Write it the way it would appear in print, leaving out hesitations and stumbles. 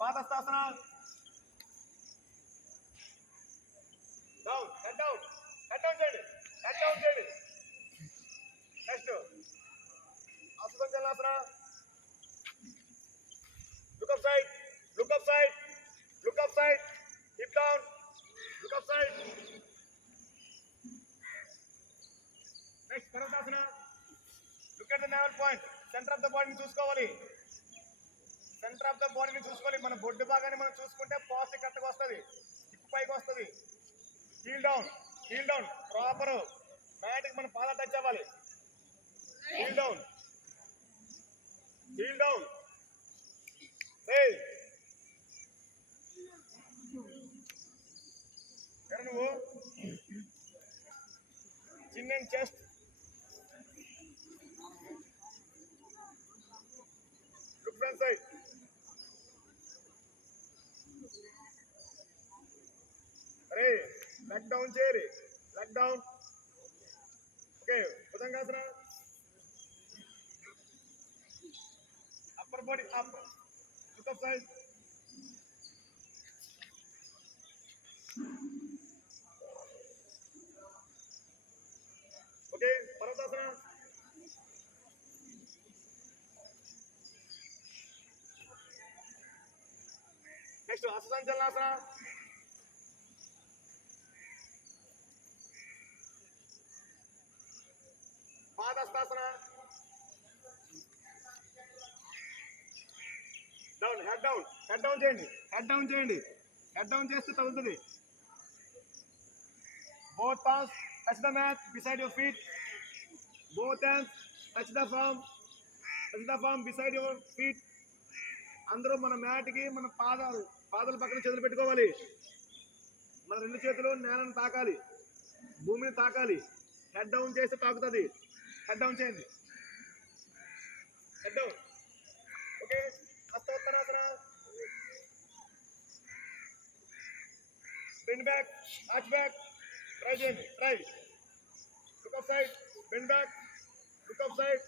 పాదస్థాసన. Down, head down, head down చేయండి, head down చేయండి. నెక్స్ట్ అశ్వజనాసన. Look up side, look up side, look up side, hip down, look up side. Next parvatasana. Look at the navel point, centre of the బాడీని చూసుకోవాలి, centre of the బాడీని చూసుకోవాలి. మన బొడ్డు భాగాన్ని మనం చూసుకుంటే పాస్ కరెక్ట్గా వస్తుంది, హిప్ పైకి వస్తుంది. Heel down, heel down proper మ్యాట్కి మన పాద టచ్ అవ్వాలి. Heel down, heel down. నువ్వు చిన్న చెస్ట్, లుక్ ఫ్రంట్ సైడ్. అరే లెగ్ డౌన్ చేయాలి, leg down. Okay bhujangasana. Upper body up, look up side. Okay parvatasana. Next హస్తసంచలనాసన. పాదస్థాసన. Down, head down, head down చేయండి, హెడ్ డౌన్ చేయండి, హెడ్ డౌన్ చేస్తే తగులుతుంది. Both palms touch the mat beside your feet. Both hands touch the palm beside your feet. అందరూ మన మ్యాట్కి మన పాదాల పక్కన చేతులు పెట్టుకోవాలి. మన రెండు చేతులు నేలను తాకాలి, భూమిని తాకాలి. హెడ్ డౌన్ చేస్తే తాకుతుంది. హెడ్ డౌన్ చేయండి, హెడ్ డౌన్. ఓకే హస్తోత్తరాసన. Bend back, arch back. Try చేయండి, try. Look up side, bend back, look up side.